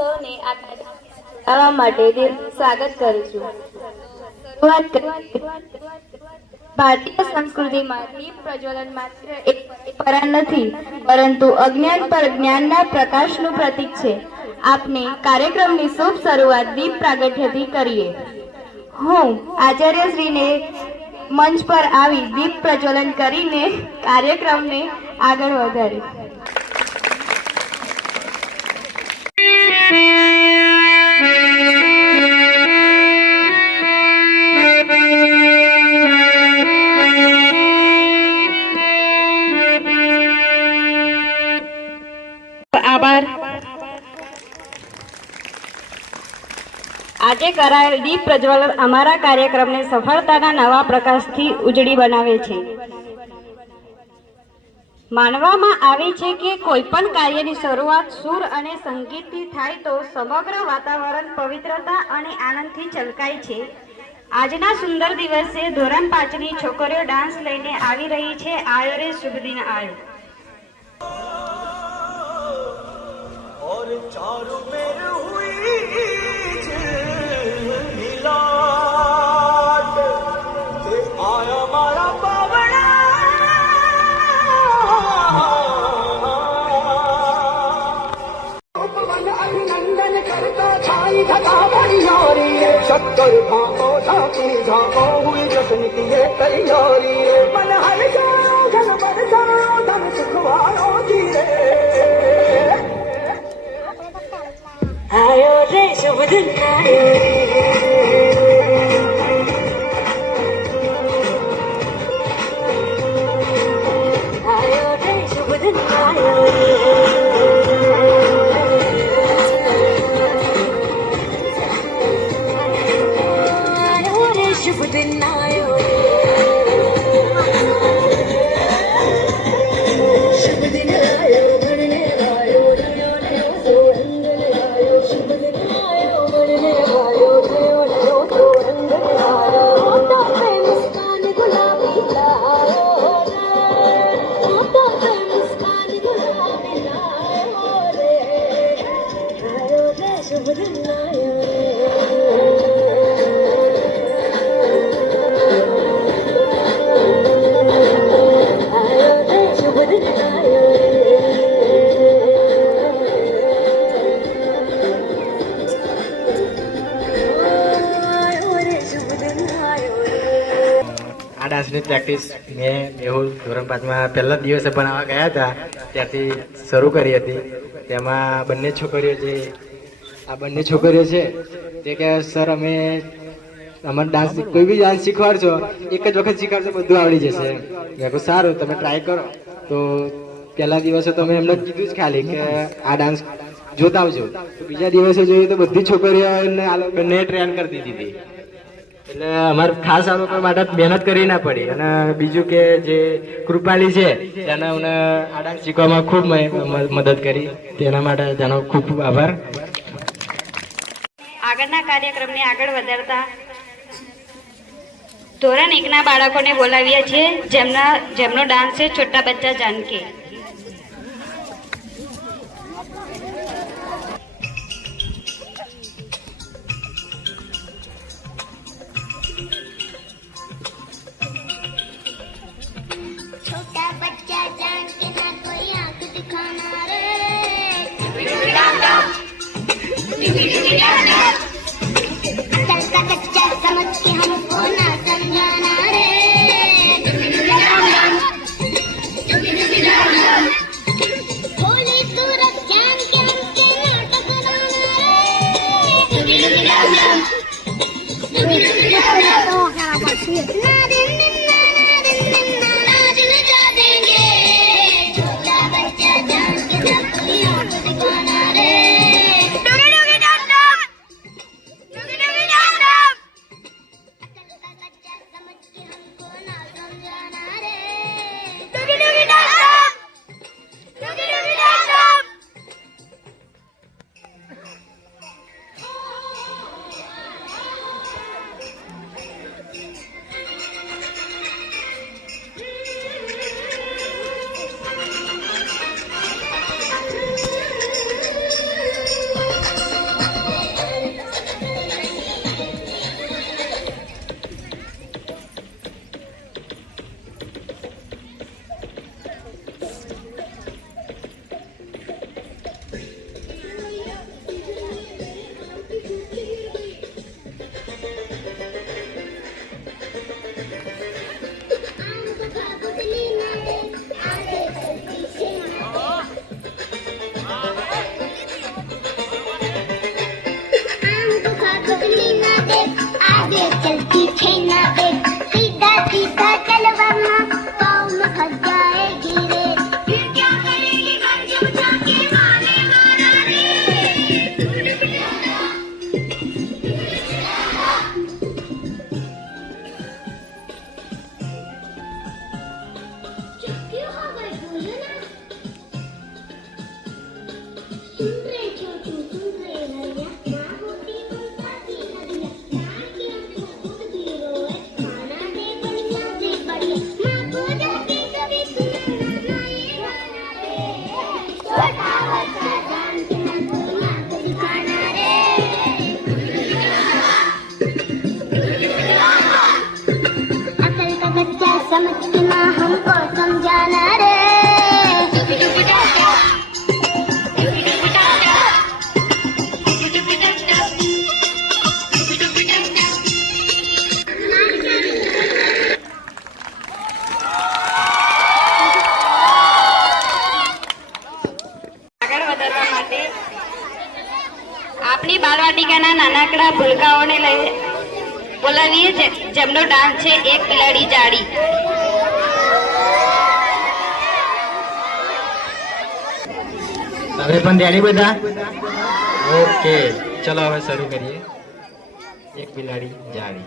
સૌને આ કાર્યક્રમમાં જોડાવા માટે દિલથી સ્વાગત કરું છું. શરૂઆત કરીએ. ભારતીય સંસ્કૃતિમાં દીપ પ્રજ્વલન માત્ર એક પરંપરા નથી, પરંતુ અજ્ઞાન પર જ્ઞાનના પ્રકાશનું પ્રતીક છે. આપણે કાર્યક્રમની શુભ શરૂઆત દીપ પ્રાગટ્યથી કરીએ. હું આચાર્યશ્રીને મંચ પર આવી દીપ પ્રજ્વલન કરીને કાર્યક્રમને આગળ વધારીશ. આભાર. આજે કરાયેલ દીપ પ્રજ્વલન અમારા કાર્યક્રમને સફળતાના નવા પ્રકાશથી ઉજળી બનાવે છે. માનવામાં આવે છે કે કોઈ પણ કાર્યની શરૂઆત સુર અને સંગીતથી થાય તો સમગ્ર વાતાવરણ પવિત્રતા અને આનંદથી છલકાય છે. આજના સુંદર દિવસે ધોરણ 5ની છોકરીઓ ડાન્સ લઈને આવી રહી છે. આયો રે શુભ દિન આયો. और चारों मेर हुई मिलाट ते आया मारा बावड़ा उपवन अभिनंदन करता छाई धका बनियारी शक्कर भाओ झाकी झाओ हुई जश्न की ये तैयारी मन हर जाओ घन पर जाओ धन सुखवाओ धीरे आयो रे शुभ दिन आयो आयो रे शुभ दिन आयो आयो रे शुभ दिन आयो शुभ दिन आयो घरने आयो આ ડાન્સની પ્રેક્ટિસ મેં મેહુલ ધોરણ 5માં પહેલા દિવસે ભણાવવા ગયા હતા ત્યારથી શરૂ કરી હતી. તેમાં બંને છોકરીઓ છે તે કે સર અમે અમારે ડાન્સ કોઈ બી ડાન્સ શીખવાડશો એક જ વખત શીખવાડશો બધું આવડી જશે. મેં કહું સારું તમે ટ્રાય કરો. તો પહેલા દિવસે તો મેં એમને કીધું જ ખાલી કે આ ડાન્સ જોતા આવજો. બીજા દિવસે જોયું તો બધી છોકરીઓ બંને ટ્રેન કરી દીધી હતી. એટલે અમારે ખાસ આ લોકો માટે મહેનત કરી ના પડી. અને બીજું કે જે કૃપાલી છે તેને અમને આ ડાન્સ શીખવામાં ખૂબ મદદ કરી. તેના માટે તેનો ખૂબ ખૂબ આભાર. આગળના કાર્યક્રમને આગળ વધારતા ધોરણ 1ના બાળકોને બોલાવ્યા છીએ જેમનો ડાન્સ છે છોટા બચ્ચા જાનકે. छोटा बच्चा जान के ना कोई आंख दिखाना रे चलता कच्चा समझ के हमको ना समझाना रे भोली सूरत जान के हमके नाटक बनाना रे पीछे ना देख सीधा सीधा चल वरना पाँव में फंस जाएगी रे फिर क्या करेगी घर जब जाके मारे मारा रे क्यों हो गए बोलो ना सुन रहे छोटू सुन रहे भैया माँ होती ममता की नदिया प्यार की हमको खुद भी रोए खाना दे बढ़िया माँ को जाके कभी सुनाना ये गाना रे छोटा बच्चा जानते हैं तो माँ को सिखाना रे अकल का बच्चा समझ के माँ हमको समझाना रे આગળ વધારવા માટે આપણી બાલવાટિકાના નાનકડા ભૂલકાઓને લઈ બોલાવીએ જેમનો ડાન્સ છે એક બિલાડી જાડી. તમે પણ રેડી બધા? ઓકે, ચલો હવે શરૂ કરીએ. એક બિલાડી જાડી.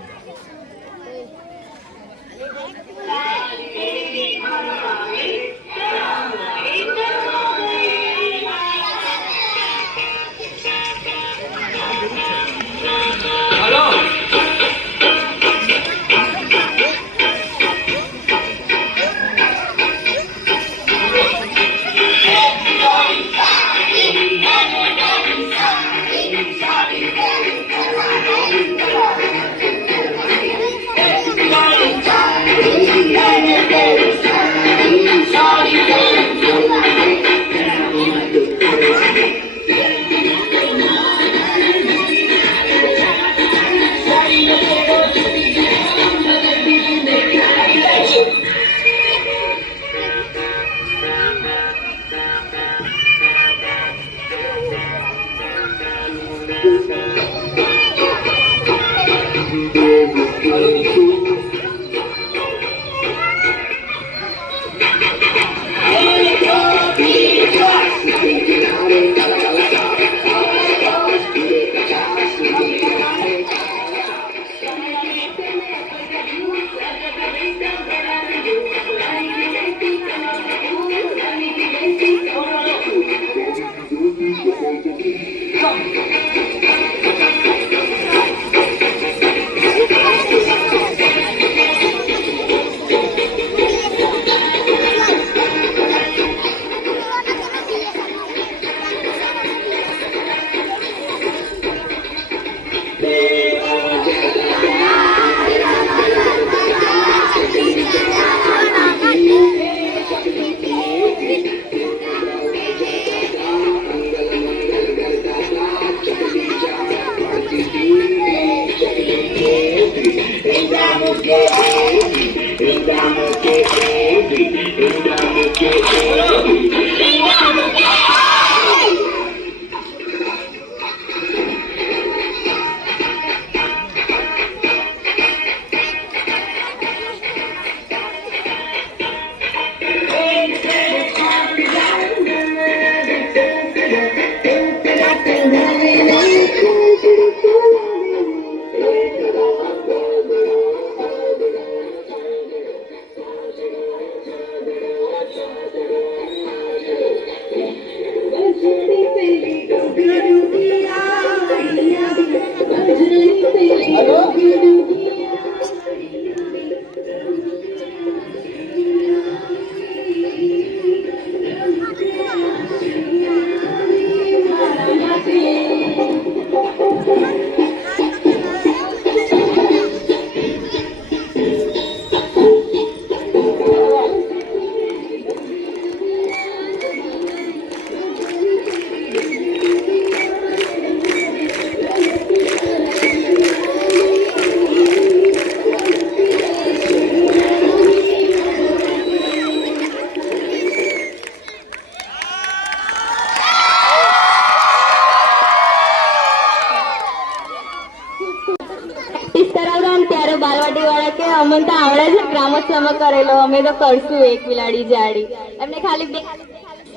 બાલવાટી વાળા કે અમને તો આવડે છે, ગ્રામોત્સવમાં કરેલો, અમે તો કરશું એક બિલાડી જાડી. એમને ખાલી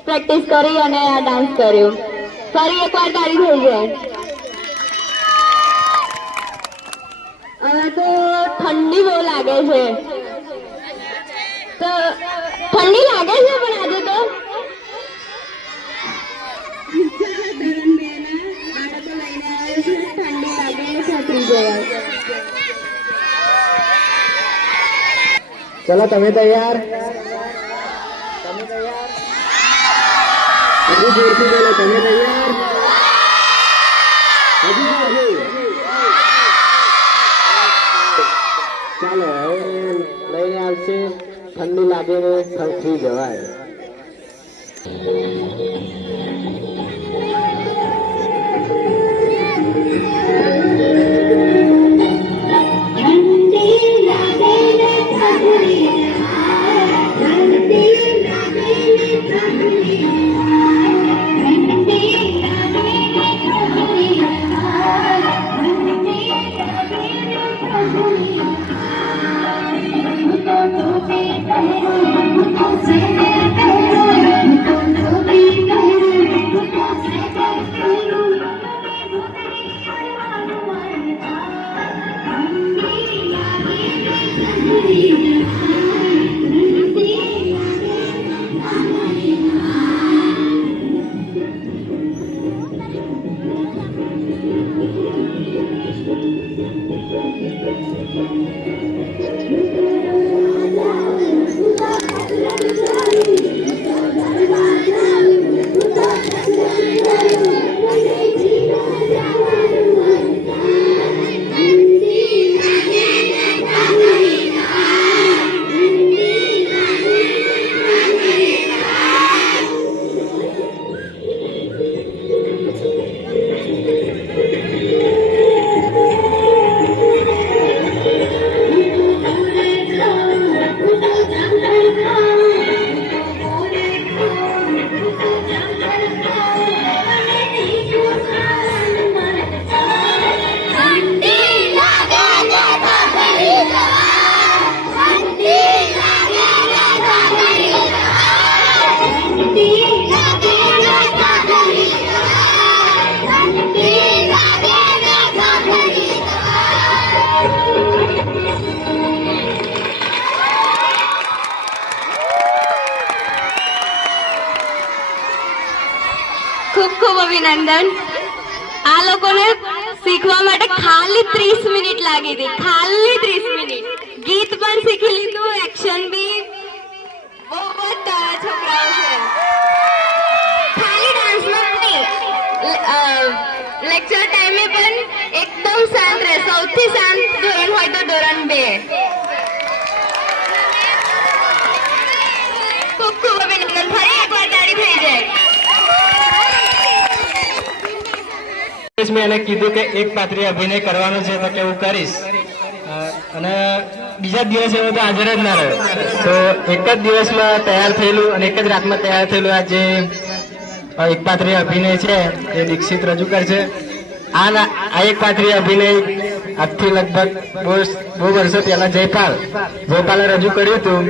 પ્રેક્ટિસ કરી અને આ ડાન્સ કર્યો. ફરી એકવાર તાળી થઈ જાય. હવે તો ઠંડી બહુ લાગે છે, તો ઠંડી લાગે છે પણ આજે તો ઠંડી લાગે છત્રી જવાય. ચલો તમે તૈયાર? હજુ જોરથી બોલો, તમે તૈયાર? હજુ જોરથી. ચાલો હવે લઈને આવશે ઠંડી લાગે ને થરથી જવાય. ખૂબ ખૂબ અભિનંદન. આ લોકોને શીખવા માટે ખાલી 30 મિનિટ લાગી હતી, ખાલી 30 મિનિટ. ગીત પણ શીખી લીધું, એક્શન બી. બહુ જ સારા છોકરાઓ છે. ખાલી ડાન્સમાં નહીં, લેક્ચર ટાઈમે પણ એકદમ શાંત રહે. સૌથી શાંત ધોરણ હોય તો ધોરણ 2. ખૂબ ખૂબ અભિનંદન. ફરી એકવાર તાળી થઈ જાય. મેં એને કીધું કે એક પાત્રી અભિનય કરવાનો છે તો કે હું કરીશ, અને બીજા દિવસે હું તો હાજર જ ના રહ્યો. તો એક જ દિવસમાં તૈયાર થયેલું અને એક જ રાતમાં તૈયાર થયેલું આ જે એક પાત્રી અભિનય છે એ દીક્ષિત રજૂ કરશે. આ એક પાત્રી અભિનય આજથી લગભગ બહુ વર્ષો પહેલા જયપાલે રજૂ કર્યું હતું.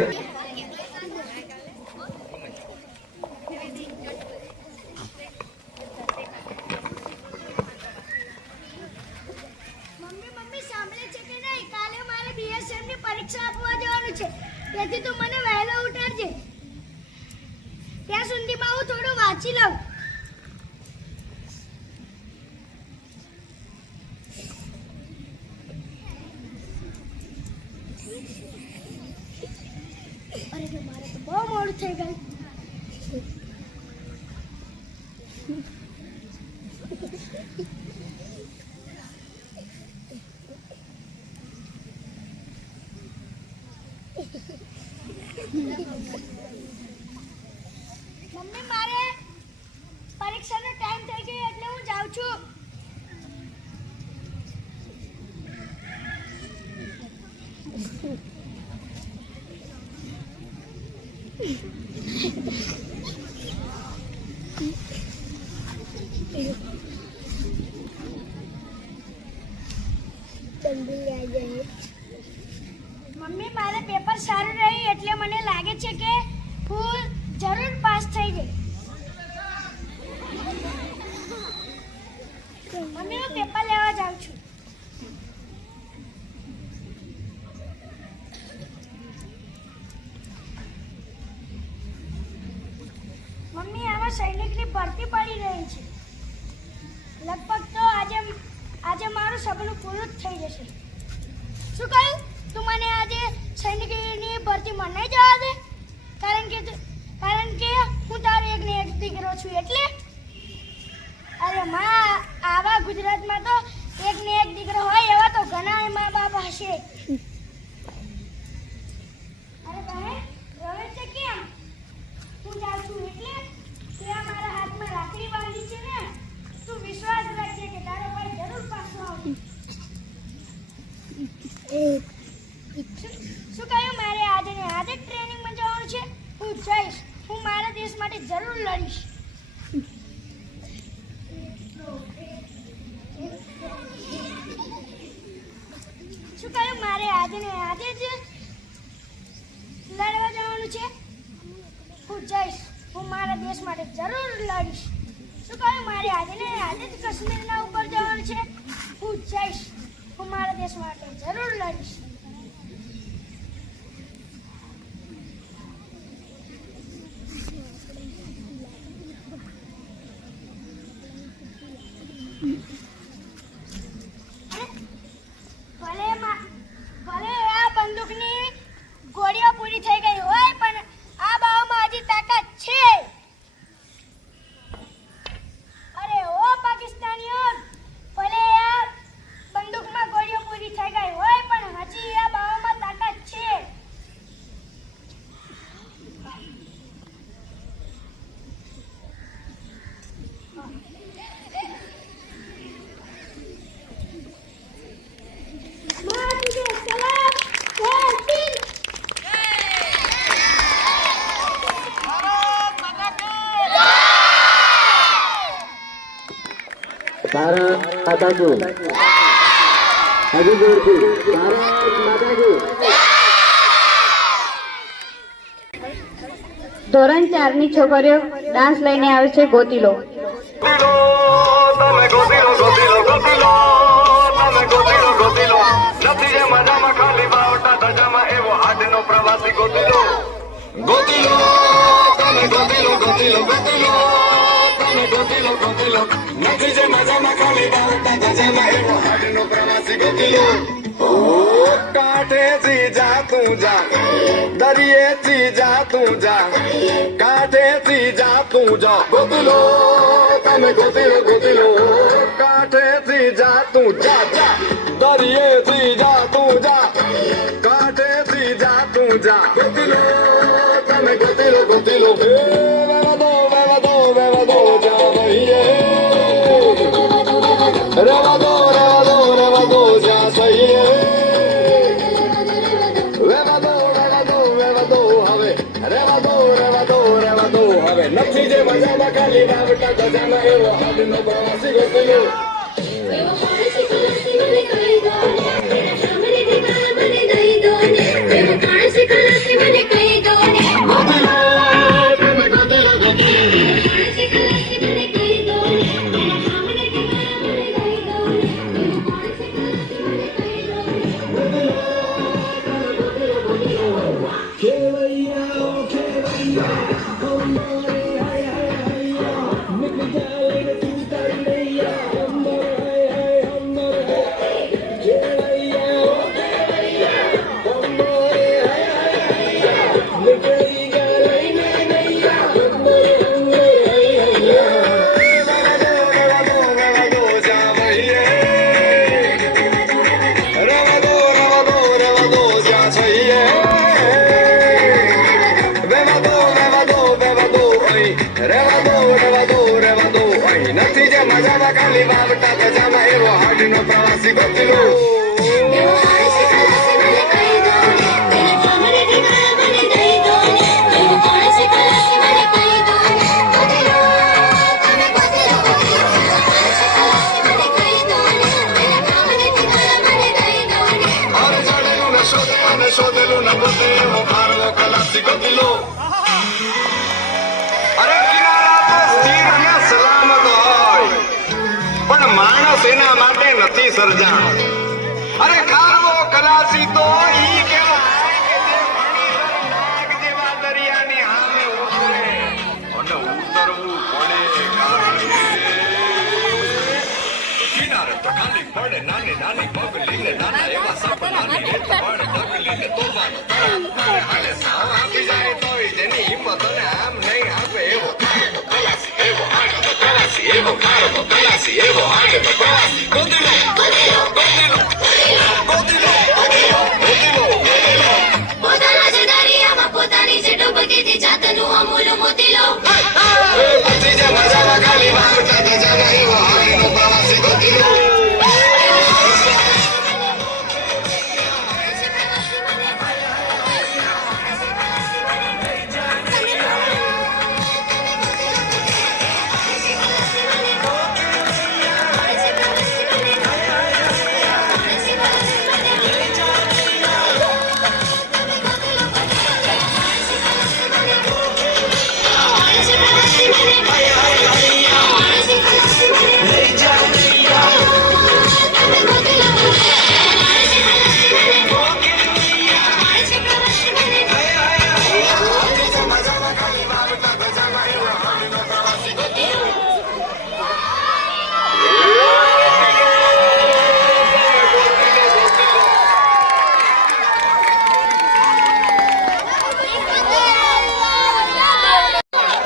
મમ્મી સાંભળે છે કે નહીં? કાલે મારે બીએસએફ ની પરીક્ષા આપવા જવાનું છે, તેથી તું મને વહેલો ઉઠાડજે. ત્યાં સુધીમાં હું થોડું વાંચી લઉં. અરે મારે તો બહુ મોડું થઈ ગયું. મમ્મી મારે પરીક્ષાનો ટાઈમ થઈ ગયો એટલે હું જાઉં છું. जल्दी आ जाइए. મમ્મી મારે પેપર સારું રહ્યું એટલે મને લાગે છે કે હું જરૂર પાસ થઈ ગઈ. મમ્મી હું પેપર લેવા જાઉં છું. મમ્મી આમાં સૈનિકની ભરતી પડી રહી છે. લગભગ તો આજે મારું સપનું પૂરું જ થઈ જશે. શું કહ્યું? તું મને આજે સૈનિકની ભરતીમાં નહીં જવા દે? કારણ કે હું તારો એક ને એક દીકરો છું એટલે? અરે માં, આવા ગુજરાતમાં તો એક ને એક દીકરો હોય એવા તો ઘણા મા બાપ હશે. અરે બહેન, રવે છે કેમ? હું જાઉં છું એટલે ત્યાં મારા હાથમાં રાખડી બાંધી છે ને. તું વિશ્વાસ રાખજે કે તારો ભાઈ જરૂર પાછો આવશે. શું કહ્યું? મારે આજે ને આજે ટ્રેનિંગમાં જવાનું છે. હું જઈશ. હું મારા દેશ માટે જરૂર લડીશ. શું કહ્યું? મારે આજે ને આજે જ લડવા જવાનું છે. હું જઈશ. હું મારા દેશ માટે જરૂર લડીશ. શું કહ્યું? મારે આજે ને આજે જ કાશ્મીરના ઉપર જવાનું છે. હું જઈશ. હું મારા દેશ માટે જરૂર લડીશ. ભલે આ બંદૂકની ગોળીઓ પૂરી થઈ ગઈ હોય પણ આ બાઓમાં હજી તાકાત છે. અરે ઓ પાકિસ્તાનીઓ, ભલે આ બંદૂકમાં ગોળીઓ પૂરી થઈ ગઈ હોય પણ હજી આ બાઓમાં તાકાત છે. ભારત માતા કી હજુ જોરથી ભારત માતા કી. ધોરણ 4 ની છોકરીઓ ડાન્સ લઈને આવે છે. ગોતી લો. કાંઠેથી જા તું જા, દરિયેથી જા તું જા, કાંઠેથી જા તું જા. ગોતી લો, તમે ગોતી લો, ગોતી લો. કાંઠેથી જા તું જા, જા, દરિયેથી જા તું જા, કાંઠેથી જા તું જા. ગોતી લો, તમે ગોતી લો, ગોતી લો. વેવા દો, વેવા દો, વેવા દો, જા રહીએ. રેવા દો, રેવા દો, રેવા દો, જા સહીએ. રેવા દો, રેવા દો, રેવા દો હવે. રેવા દો, રેવા દો, રેવા દો હવે. નથી જે મજામાં ખાલી વાવટા ગજામાં એવો હાડનો પ્રવાસી ગોતી લો. નથી જે મજામાં ખાલી વાવટા ગજામાં એવો હાડનો પ્રવાસી ગોતી લો. શોધે કોના માટે નથી સર્જા. અરે ખારવો ખલાસી તો ઈ કહેવાય કે જે મણિવર નાગ જેવા દરિયાની સામે ઉતરે અને ઉતરવું પડે. કિનારે તો ખાલી પડે નાની નાની પગલીને નાના એવા સપનાની રેત પણ પગલીને તોફાનો તળાવ અને સાવ આપી જાય તોય જેની હિંમત અને આમ નહીં આપે એવો ખારવો ખલાસી, એવો આનંદ ખલાસી, એવો ખારવો ખલાસી, એવો આનંદ ખલાસી. ગોદીલો ગોદીલો ગોદીલો ગોદીલો ગોદીલો ગોદીલો પોતાના જ દરિયામાં પોતાની જ ડૂબકીથી જાતનું અમૂલ મોતી લો. બધી જે મજામાં ખાલી વાવટા ધજાના એવો આનંદ ખલાસી. ગોદીલો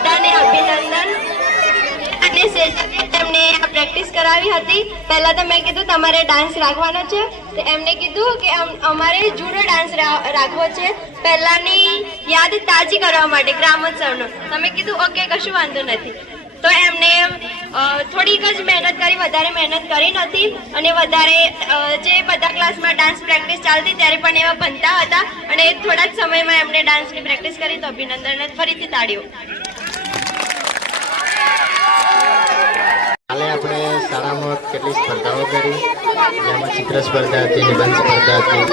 બધાને અભિનંદન. અને સેજકે તેમને આ પ્રેક્ટિસ કરાવી હતી. પહેલા તો મેં કીધું તમારે ડાન્સ રાખવાનો છે, તો એમને કીધું કે અમારે જૂનો ડાન્સ રાખવો છે પહેલાની યાદ તાજી કરવા માટે ગ્રામોત્સવનો. તમે કીધું ઓકે, કશું વાંધો નથી. તો એમને થોડીક જ મહેનત કરી, વધારે મહેનત કરી નથી. અને વધારે જે બધા ક્લાસમાં ડાન્સ પ્રેક્ટિસ ચાલતી ત્યારે પણ એવા ભણતા હતા અને થોડા જ સમયમાં એમને ડાન્સની પ્રેક્ટિસ કરી. તો અભિનંદન, ફરીથી તાળીઓ. કાલે આપણે શાળામાં કેટલી સ્પર્ધાઓ કરી, જેમાં ચિત્ર સ્પર્ધા હતી, નિબંધ સ્પર્ધા હતી,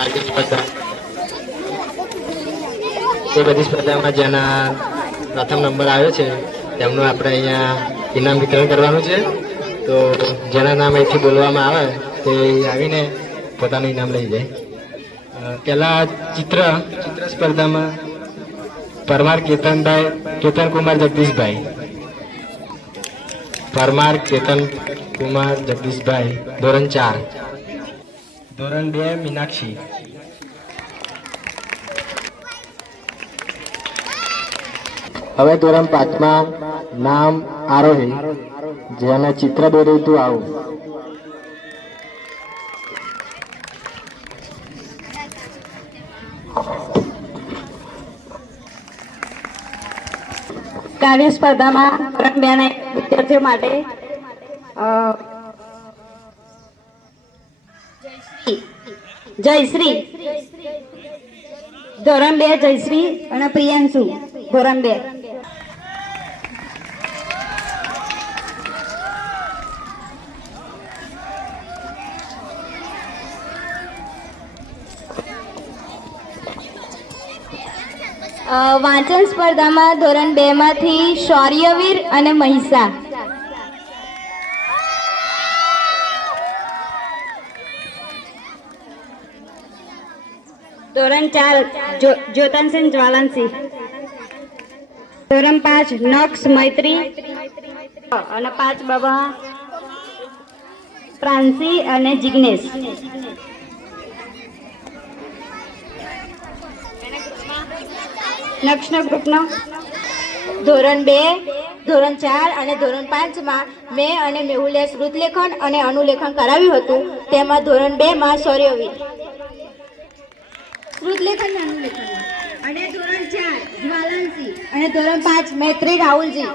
આર્ટિસ્ટ સ્પર્ધા. એ બધી સ્પર્ધામાં જેના પ્રથમ નંબર આવ્યો છે તેમનું આપણે અહીંયા ઇનામ વિતરણ કરવાનું છે. તો જેના નામ અહીંથી બોલવામાં આવે તે આવીને પોતાનું ઇનામ લઈ જાય. પહેલાં ચિત્ર સ્પર્ધામાં પરમાર કેતનકુમાર જગદીશભાઈ, પરમાર કેતનકુમાર જગદીશભાઈ, ધોરણ 4. ધોરણ 2 મીનાક્ષી. હવે ધોરણ 5માં નામ આરોહી, જેને ચિત્ર દોર્યું હતું આવું. કાવ્ય સ્પર્ધામાં ધોરણ 2 ના વિદ્યાર્થીઓ માટે જયશ્રી, ધોરણ 2 જયશ્રી અને પ્રિયાંશુ, ધોરણ 2. વાંચન સ્પર્ધામાં ધોરણ 2 માંથી શૌર્યવીર અને મહિષા. ધોરણ 4 જ્યોતાનસિંહ જ્વાલાનસિંહ. ધોરણ 5 નક્ષ મૈત્રી અને 5 બાબા પ્રાંસી અને જિગ્નેશ. નક્ષનો ગ્રુપનો ધોરણ 2, ધોરણ 4 અને ધોરણ 5 માં મેં અને મેહુલે શ્રુતલેખન અને અનુલેખન કરાવ્યું હતું. તેમાં ધોરણ 2 માં શૌર્યવીર શ્રુતલેખન અને અનુલેખન, અને ધોરણ 4 જ્વાલાનસિંહ અને ધોરણ 5 મૈત્રી રાહુલજી.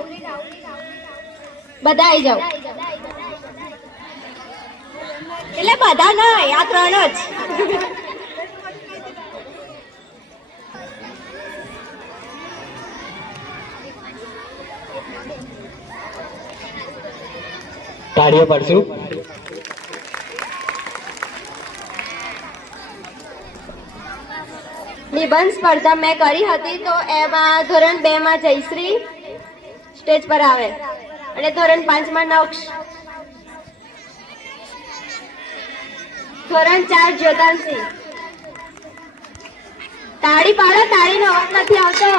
બધા આવી જાઓ. એટલે બધા નહીં, આ 3 જ. તાળીઓ પાડશું. નિબંધ સ્પર્ધા મેં કરી હતી, તો એમાં ધોરણ 2 માં જયશ્રી સ્ટેજ પર આવે. અને ધોરણ 5માં નક્ષ. ધોરણ 4 જ્યોતાંશી. તાળી પાડો, તાળીનો અવાજ નથી આવતો.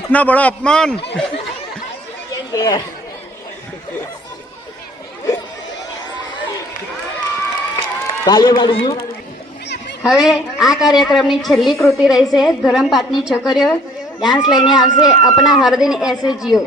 इतना बड़ा अपमान। તાલીઓ પાડીશું. હવે આ કાર્યક્રમની છેલ્લી કૃતિ રહેશે ધોરણ 5ની છોકરીઓ ડાન્સ લઈને આવશે અપના હર દિન એસે જીઓ.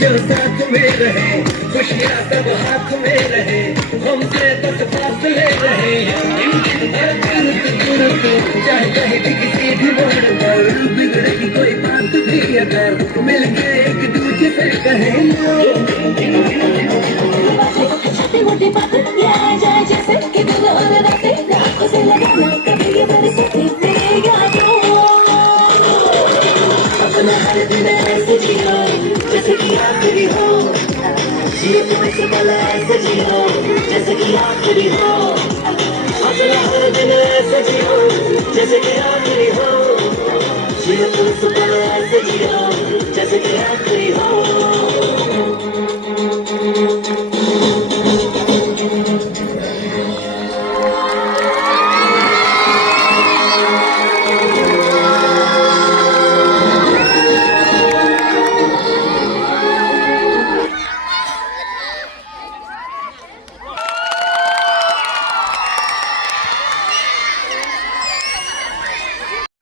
जो साथ में रहे खुशियाँ सब हाथ में रहे हमसे बस फासले रहे चाहे कहीं भी किसी भी मोड़ पर बिगड़े की कोई बात भी अगर मिल के एक दूसरे से कहे छोटी मोटी बात याद जाए जैसे कि दिल और रातें रातों से लगाना कभी ये बरसाती अपना हर दिन ऐसे जियो जैसे कि आखिरी हो जिए तुम्हें से पल ऐसे जियो जैसे कि आखिरी हो अपना हर दिन ऐसे जियो जैसे कि आखिरी हो जिए तुम्हें से पल ऐसे जियो जैसे कि आखिरी हो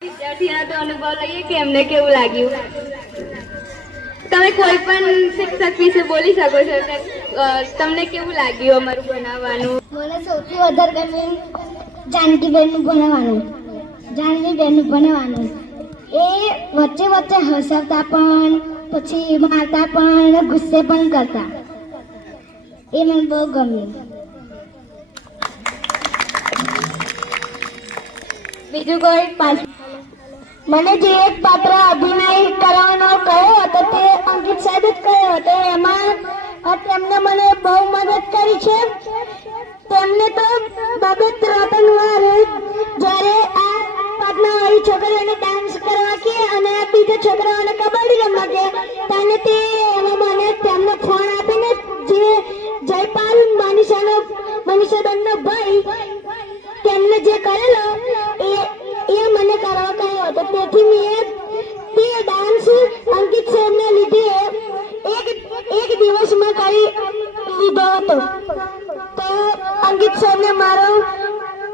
વિદ્યાર્થીના તો અનુભવ લઈએ કે એમને કેવું લાગ્યું. તમે કોઈ પણ શિક્ષક વિશે બોલી શકો છો કે તમને કેવું લાગ્યું અમારું ભણાવવાનું. મને સૌથી વધારે ગમ્યું જાનકીબેનનું ભણાવવાનું. જાનકીબેનનું ભણાવવાનું એ વચ્ચે વચ્ચે હસાવતા પણ પછી મારતા પણ ગુસ્સે પણ કરતા. એ મને બહુ ગમ્યું. બીજું કોઈ પાંચ. મને જે એક પાત્ર અભિનય કરવાનો કહ્યો હતો તે અંકિત સાહેબે જ કહ્યો હતો. એમાં તેમને મને બહુ મદદ કરી છે. તેમને તો બબે 3 વાર જ્યારે આ પાટનાવાળી છોકરીઓને ડાન્સ કરવા કે અને બીજા છોકરાઓને કબડ્ડી રમવા કે તેને તે એમાં મને તેમને ફોન આપીને જે જયપાલ મનીષાબેનનો ભાઈ તેમને જે કરેલો એ મને કરવા કહ્યો હતો. તેથી મેં તે ડાન્સ અંકિત સાહેબને લીધે એક દિવસમાં કરી લીધો હતો. તો અંકિત સાહેબને મારો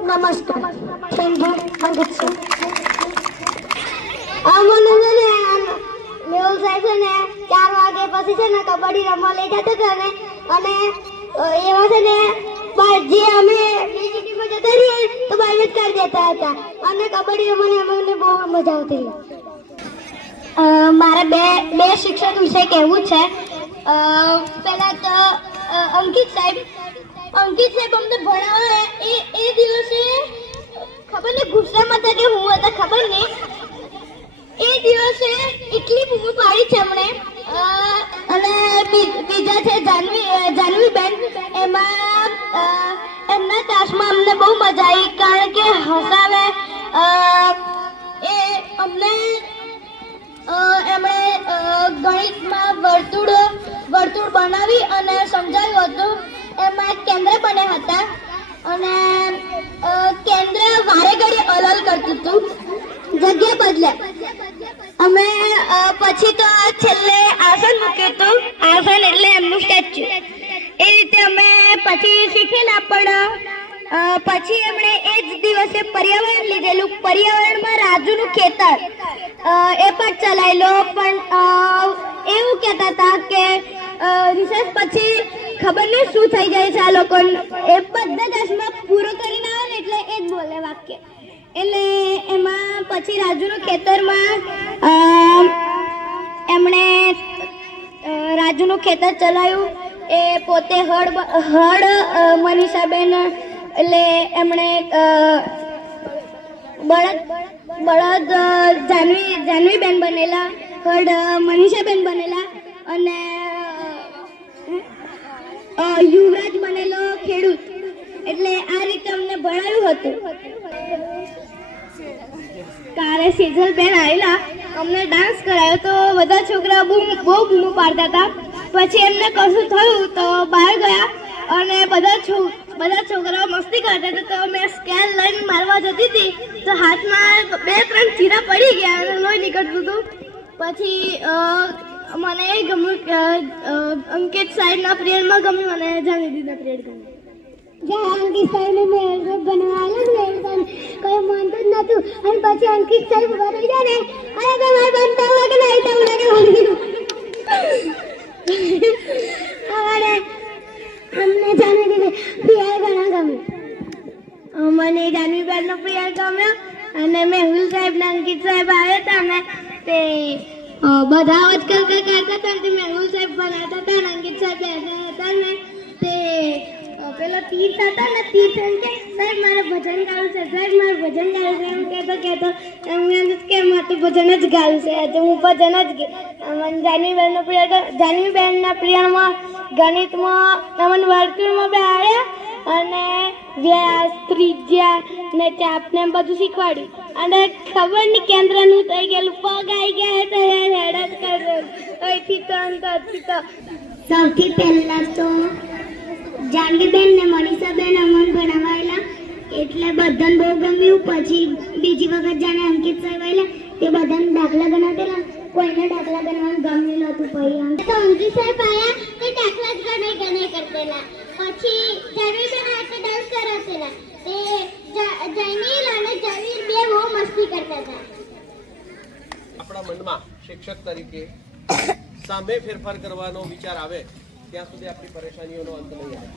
નમસ્કાર. થેન્ક યુ અંકિત સાહેબ. મને છે ને મેહુલ સાહેબ છે ને 4 વાગે પછી છે ને કબડ્ડી રમવા લઈ જતા હતા ને અને એવા છે ને જે અમે બીજી ટીમમાં જતા રહીએ તો બહાર જ કરી દેતા હતા અને કબડ્ડી રમવાની અમને બહુ મજા આવતી. મારે બે શિક્ષક વિશે કહેવું છે. પહેલા તો અંકિત સાહેબ અમને ભણાવ્યા એ દિવસે ખબર નહીં ગુસ્સામાં હતા કે હું હતા ખબર નહીં એ દિવસે એટલી બૂમો પાડી છે એમણે અને બીજા છે જાનવી બેન એમાં એમના ક્લાસમાં અમને બહુ મજા આવી કારણ કે હસાવે એ અમને એમણે ગણિતમાં વર્તુળ બનાવી અને સમજાવ્યું હતું એમાં કેન્દ્ર બન્યા હતા અને કેન્દ્ર વારે ઘડી અલગ કરતું હતું જગ્યા બદલે અમે પછી તો છેલ્લે આસન મૂક્યું હતું આસન એટલે એમનું સ્ટેચ્યુ એ રીતે અમે પછી શીખેલા પણ પછી એમણે એ જ દિવસે પર્યાવરણ લીધેલું પર્યાવરણમાં રાજુનું ખેતર એ પણ ચલાવેલો પણ એવું કહેતા હતા કે રિસર્ચ પછી ખબર નહીં શું થઈ જાય છે આ લોકોને એ બધા દસમાં પૂરો કરીને આવે ને એટલે એ જ બોલે વાક્ય એટલે એમાં પછી રાજુનું ખેતરમાં એમણે રાજુનું ખેતર ચલાવ્યું એ પોતે હળ મનીષાબેન એટલે એમણે બળદ જાનવીબેન બનેલા હળ મનીષાબેન બનેલા અને યુવરાજ બનેલો ખેડૂત એટલે આ રીતે અમને ભણાવ્યું હતું કાલે સેજલબેન આવેલા અમને ડાન્સ કરાયો તો બધા છોકરા બહુ બૂમો પાડતા હતા પછી એમને કશું થયું તો બહાર ગયા અને બધા છોકરાઓ મસ્તી કરતા હતા તો મેં સ્કેલ લઈને મારવા જતી હતી તો હાથમાં 2-3 ચીરા પડી ગયા અને લોહી નીકળતું હતું પછી મને એ ગમ્યું અંકિત સાહેબના પિરિયડમાં ગમ્યું અને જાનવીના પિરિયડ ગમ્યું જ્યાં અંકિત સાહેબને મેં બનાવેલો ને કોઈ માનતું જ નહોતું અને પછી અંકિત સાહેબ ઉભા થઈ જાય ને અરે કોઈ મારે બનતા હોય કે નહીં થવું લાગે અમારે અમને જાનવી પિયર ઘણા ગમ્યું મને જાનવી બેનનો પિયર ગમ્યો અને મેહુલ સાહેબ ને અંકિત સાહેબ આવ્યા હતા ને તે બધા આજકાલ કરતા હતા તે મેહુલ સાહેબ બનાવતા હતા ને અંકિત સાહેબ બેઠા હતા ને તે પેલો તીર્થ હતા ને તીર્થ કે સાહેબ મારે ભજન ગાવું છે સાહેબ મારે ભજન ગાવું છે એમ કહેતો એમને કે મારે તો ભજન જ ગાવું છે તો હું ભજન જ જાનવીબેનના પિરિયડમાં ગણિતમાં અમને વર્તુળમાં બે આવ્યા અને વ્યાસ ત્રિજ્યા ને ચાપ ને બધું શીખવાડ્યું અને ખબર નહીં કેન્દ્રનું થઈ ગયેલું પગ આવી ગયા તો હેડ જ કરે અહીંથી તો અંતરથી તો સૌથી પહેલાં તો જાનવીબેન ને મનીષાબેન અમને ભણાવાયેલા એટલે બધાને બહુ ગમ્યું પછી બીજી વખત જાણે અંકિત સાહેબ આવેલા તે બધાને દાખલા ગણાવેલા કોઈને દાખલા ગણવાનું ગમ્યું નહોતું પછી તો અંકિત સાહેબ આવ્યા તો દાખલા જ ગણાઈ કરતેલા પછી જાનવીબેન આવ્યા તો ડાન્સ કરાવતેલા તે જયમીલ અને જયવીર બે બહુ મસ્તી કરતા હતા આપણા મનમાં શિક્ષક તરીકે સામે ફેરફાર કરવાનો વિચાર આવે ત્યાં સુધી આપણી પરેશાનીઓનો અંત નહીં આવે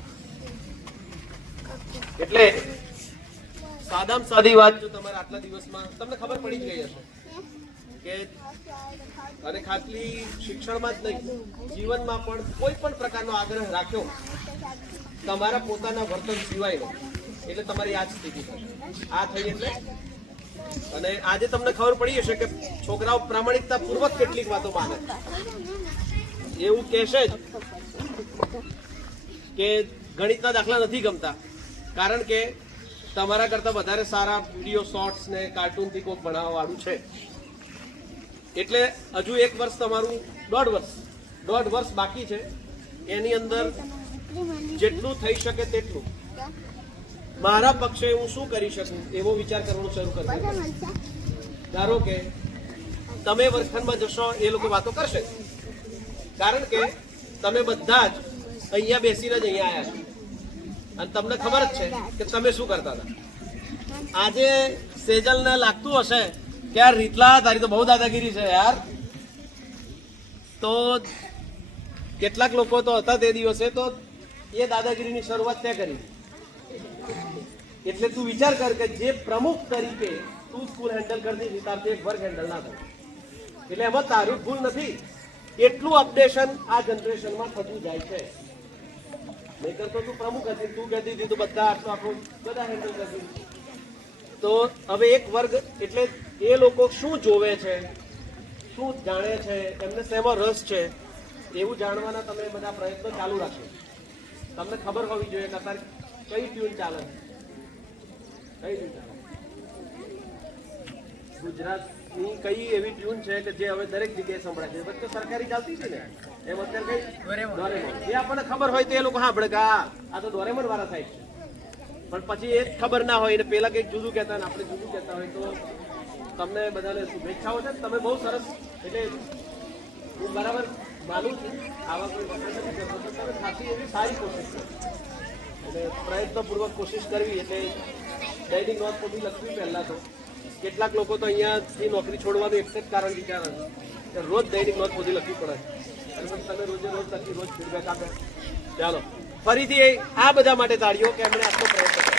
એટલે સાદામાં સાદી વાત જો તમારે આટલા દિવસમાં તમને ખબર પડી જ ગઈ હશે કે અને ખાલી શિક્ષણમાં જ નહીં જીવનમાં પણ કોઈ પણ પ્રકારનો આગ્રહ રાખ્યો તમારા પોતાના વર્તન સિવાયનો એટલે તમારી આ જ સ્થિતિ થશે આ થઈ એટલે અને આજે તમને ખબર પડી હશે કે છોકરાઓ પ્રામાણિકતા પૂર્વક કેટલીક વાતો માને એવું કહેશે જ કે ગણિતના દાખલા નથી ગમતા કારણ કે તમારા કરતા વધારે સારા વિડીયો શોર્ટ્સ ને કાર્ટૂનથી કોઈક ભણાવવા વાળું છે એટલે હજુ 1 વર્ષ તમારું 1.5 વર્ષ બાકી છે એની અંદર જેટલું થઈ શકે તેટલું મારા પક્ષે હું શું કરી શકું એવો વિચાર કરવાનું શરૂ કરશે ધારો કે તમે વર્ગખંડમાં જશો એ લોકો વાતો કરશે કારણ કે તમે બધા જ અહીંયા બેસીને જ અહીંયા આવ્યા છો અને તમને ખબર જ છે કે તમે શું કરતા હતા આજે સેજલને લાગતું હશે કે યાર રીતલા તારી તો બહુ દાદાગીરી છે યાર તો કેટલાક લોકો તો હતા તે દિવસે તો એ દાદાગીરીની શરૂઆત તે કરી એટલે તું વિચાર કર કે જે પ્રમુખ તરીકે તું સ્કૂલ હેન્ડલ કરતી હતી તારથી એક વર્ગ હેન્ડલ ના થાય એટલે એમાં તારી ભૂલ નથી એટલું અપડેશન આ જનરેશનમાં થતું જાય છે નહીંતર તો તું પ્રમુખ હતી, તું કહેતી હતી તો બધા આખું બધા હેન્ડલ કરતી. તો હવે એક વર્ગ એટલે એ લોકો શું જોવે છે, શું જાણે છે, એમને શેમાં રસ છે, એવું જાણવાના તમે બધા પ્રયત્નો ચાલુ રાખો. તમને ખબર હોવી જોઈએ કે અત્યારે કઈ ટ્યુન ચાલે છે, કઈ ટ્યુન ચાલે. ગુજરાતની કઈ એવી ટ્યુન છે કે જે હવે દરેક જગ્યાએ સંભળાય છે. વચ્ચે સરકારી ચાલતી હતી ને એમ અત્યારે કઈ ડોરેમોન, એ આપણને ખબર હોય તો એ લોકો સાંભળે કે આ તો ડોરેમોન વાળા સાઈડ છે. પણ પછી એ જ ખબર ના હોય ને પેલા કંઈક જુદું કહેતા ને આપણે જુદું કહેતા હોય તો તમને બધાને શુભેચ્છાઓ છે. તમે બહુ સરસ, એટલે હું બરાબર માનું છું આવા કોઈ વખત નથી કરતો, તો તમે ખાસી એવી સારી કોશિશ કરો એટલે પ્રયત્નપૂર્વક કોશિશ કરવી. એટલે દૈનિક નોંધ પોથી લખવી પહેલાં તો કેટલાક લોકો તો અહીંયાથી નોકરી છોડવાનું એક જ કારણ વિચારે છે કે રોજ દૈનિક નોંધ પોથી લખવી પડે અને પછી તમે રોજે રોજ લખી રોજ ફીડબેક આપે. ચાલો ફરીથી આ બધા માટે તાળીઓ કે એમણે આટલો પ્રયત્ન કર્યો.